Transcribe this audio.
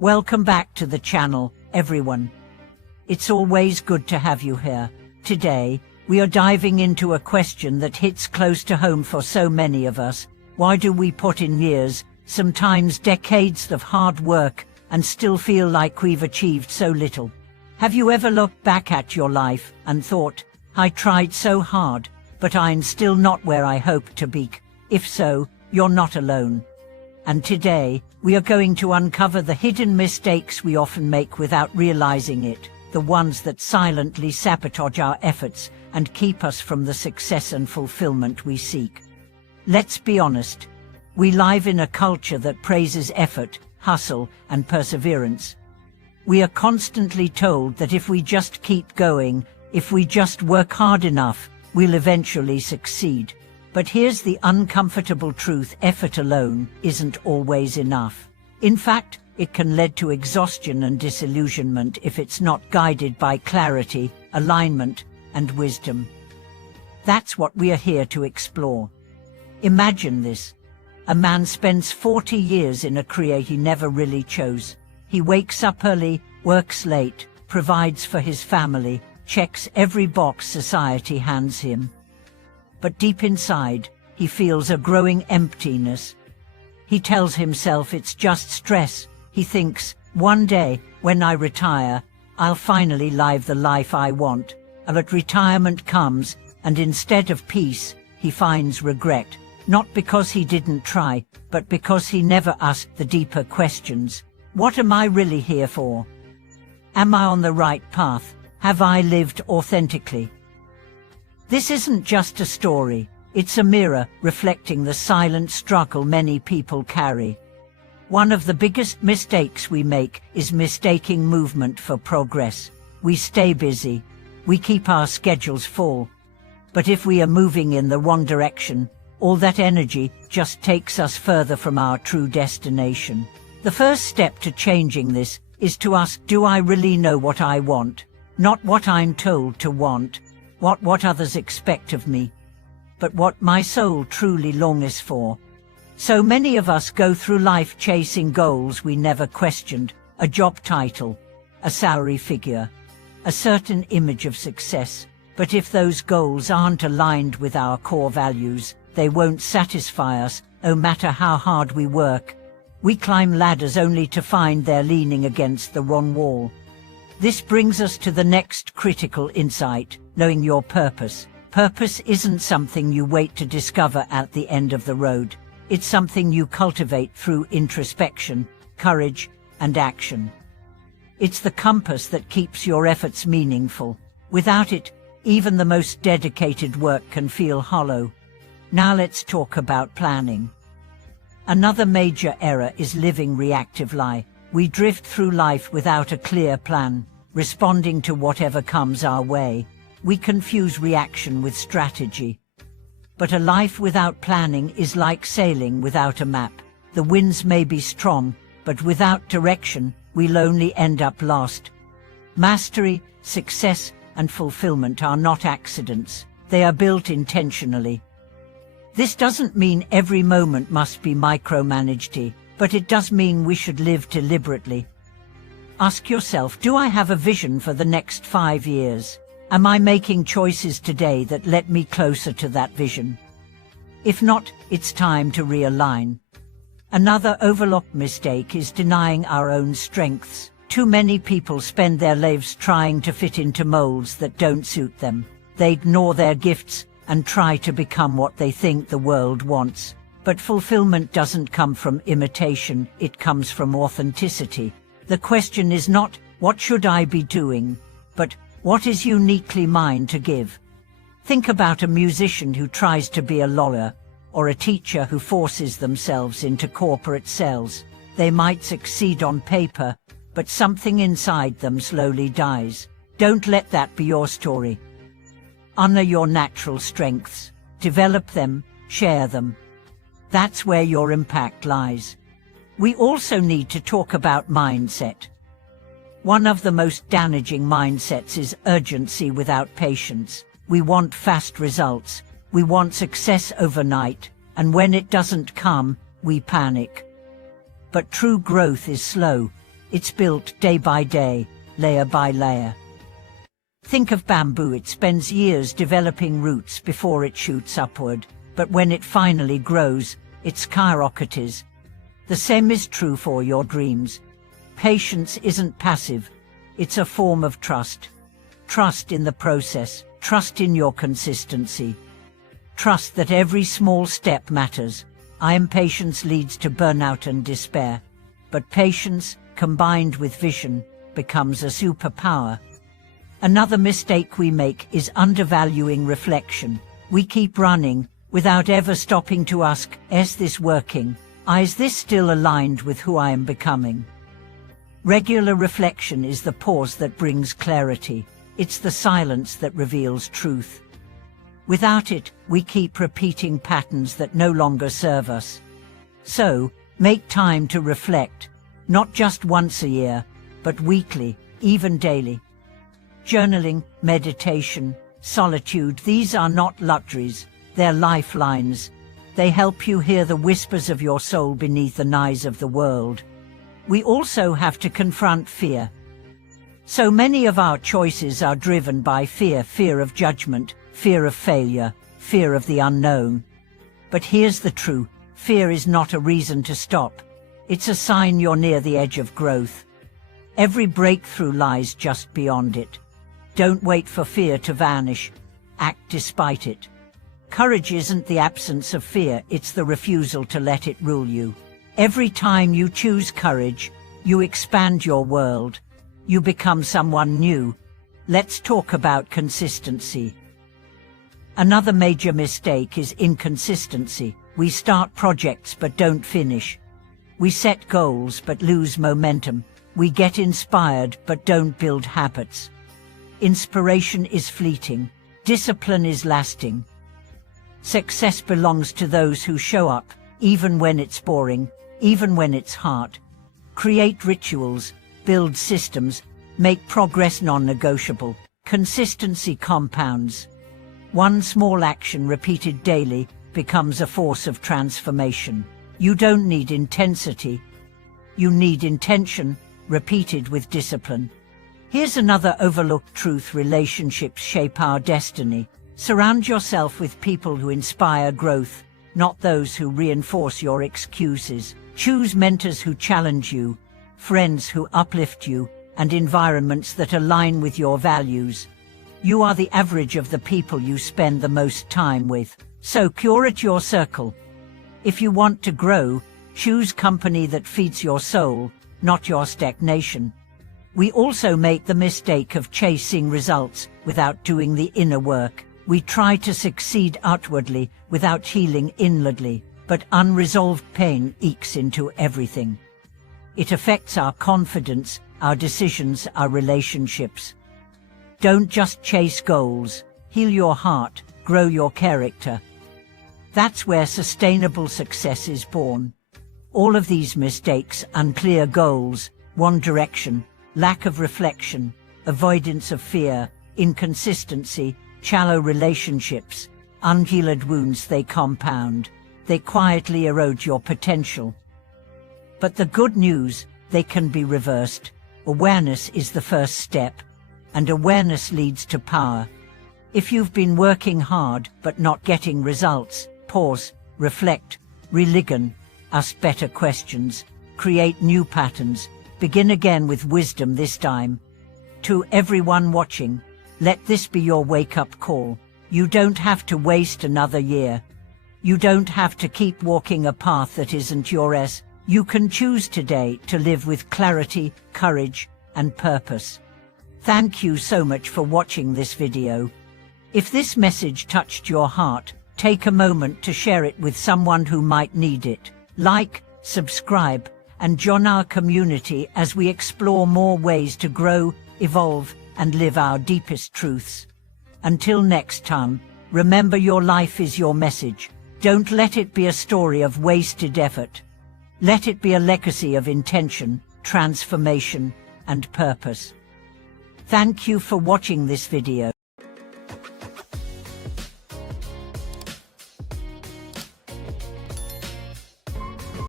Welcome back to the channel, everyone. It's always good to have you here. Today, we are diving into a question that hits close to home for so many of us. Why do we put in years, sometimes decades of hard work, and still feel like we've achieved so little? Have you ever looked back at your life and thought, I tried so hard, but I'm still not where I hoped to be? If so, you're not alone. And today, we are going to uncover the hidden mistakes we often make without realizing it, the ones that silently sabotage our efforts and keep us from the success and fulfillment we seek. Let's be honest, we live in a culture that praises effort, hustle, and perseverance. We are constantly told that if we just keep going, if we just work hard enough, we'll eventually succeed. But here's the uncomfortable truth: effort alone isn't always enough. In fact, it can lead to exhaustion and disillusionment if it's not guided by clarity, alignment, and wisdom. That's what we are here to explore. Imagine this. A man spends 40 years in a career he never really chose. He wakes up early, works late, provides for his family, checks every box society hands him. But deep inside, he feels a growing emptiness. He tells himself it's just stress. He thinks, one day, when I retire, I'll finally live the life I want. But retirement comes, and instead of peace, he finds regret. Not because he didn't try, but because he never asked the deeper questions. What am I really here for? Am I on the right path? Have I lived authentically? This isn't just a story, it's a mirror reflecting the silent struggle many people carry. One of the biggest mistakes we make is mistaking movement for progress. We stay busy, we keep our schedules full. But if we are moving in the wrong direction, all that energy just takes us further from our true destination. The first step to changing this is to ask, do I really know what I want? Not what I'm told to want. What others expect of me, but what my soul truly longs for. So many of us go through life chasing goals we never questioned: a job title, a salary figure, a certain image of success. But if those goals aren't aligned with our core values, they won't satisfy us, no matter how hard we work. We climb ladders only to find they're leaning against the wrong wall. This brings us to the next critical insight: knowing your purpose. Purpose isn't something you wait to discover at the end of the road. It's something you cultivate through introspection, courage, and action. It's the compass that keeps your efforts meaningful. Without it, even the most dedicated work can feel hollow. Now let's talk about planning. Another major error is living reactively. We drift through life without a clear plan, responding to whatever comes our way. We confuse reaction with strategy. But a life without planning is like sailing without a map. The winds may be strong, but without direction, we'll only end up lost. Mastery, success, and fulfillment are not accidents. They are built intentionally. This doesn't mean every moment must be micromanaged, but it does mean we should live deliberately. Ask yourself, do I have a vision for the next 5 years? Am I making choices today that let me closer to that vision? If not, it's time to realign. Another overlooked mistake is denying our own strengths. Too many people spend their lives trying to fit into molds that don't suit them. They ignore their gifts and try to become what they think the world wants. But fulfillment doesn't come from imitation, it comes from authenticity. The question is not, what should I be doing? But, what is uniquely mine to give? Think about a musician who tries to be a lawyer, or a teacher who forces themselves into corporate cells. They might succeed on paper, but something inside them slowly dies. Don't let that be your story. Honor your natural strengths, develop them, share them. That's where your impact lies. We also need to talk about mindset. One of the most damaging mindsets is urgency without patience. We want fast results, we want success overnight, and when it doesn't come, we panic. But true growth is slow. It's built day by day, layer by layer. Think of bamboo. It spends years developing roots before it shoots upward, but when it finally grows, it skyrockets. The same is true for your dreams. Patience isn't passive, it's a form of trust. Trust in the process, trust in your consistency. Trust that every small step matters. Impatience leads to burnout and despair, but patience, combined with vision, becomes a superpower. Another mistake we make is undervaluing reflection. We keep running without ever stopping to ask, is this working? Is this still aligned with who I am becoming? Regular reflection is the pause that brings clarity. It's the silence that reveals truth. Without it, we keep repeating patterns that no longer serve us. So, make time to reflect, not just once a year, but weekly, even daily. Journaling, meditation, solitude, these are not luxuries, they're lifelines. They help you hear the whispers of your soul beneath the noise of the world. We also have to confront fear. So many of our choices are driven by fear, fear of judgment, fear of failure, fear of the unknown. But here's the truth, fear is not a reason to stop. It's a sign you're near the edge of growth. Every breakthrough lies just beyond it. Don't wait for fear to vanish. Act despite it. Courage isn't the absence of fear, it's the refusal to let it rule you. Every time you choose courage, you expand your world. You become someone new. Let's talk about consistency. Another major mistake is inconsistency. We start projects but don't finish. We set goals but lose momentum. We get inspired but don't build habits. Inspiration is fleeting. Discipline is lasting. Success belongs to those who show up, even when it's boring, even when it's hard. Create rituals, build systems, make progress non-negotiable. Consistency compounds. One small action repeated daily becomes a force of transformation. You don't need intensity. You need intention, repeated with discipline. Here's another overlooked truth: relationships shape our destiny. Surround yourself with people who inspire growth, not those who reinforce your excuses. Choose mentors who challenge you, friends who uplift you, and environments that align with your values. You are the average of the people you spend the most time with, so curate your circle. If you want to grow, choose company that feeds your soul, not your stagnation. We also make the mistake of chasing results without doing the inner work. We try to succeed outwardly without healing inwardly, but unresolved pain ekes into everything. It affects our confidence, our decisions, our relationships. Don't just chase goals. Heal your heart, grow your character. That's where sustainable success is born. All of these mistakes: unclear goals, one direction, lack of reflection, avoidance of fear, inconsistency, shallow relationships, unhealed wounds, they compound. They quietly erode your potential. But the good news, they can be reversed. Awareness is the first step, and awareness leads to power. If you've been working hard but not getting results, pause, reflect, religion, ask better questions, create new patterns, begin again with wisdom this time. To everyone watching, let this be your wake-up call. You don't have to waste another year. You don't have to keep walking a path that isn't yours. You can choose today to live with clarity, courage, and purpose. Thank you so much for watching this video. If this message touched your heart, take a moment to share it with someone who might need it. Like, subscribe, and join our community as we explore more ways to grow, evolve, and live our deepest truths. Until next time, remember, your life is your message. Don't let it be a story of wasted effort. Let it be a legacy of intention, transformation, and purpose. Thank you for watching this video.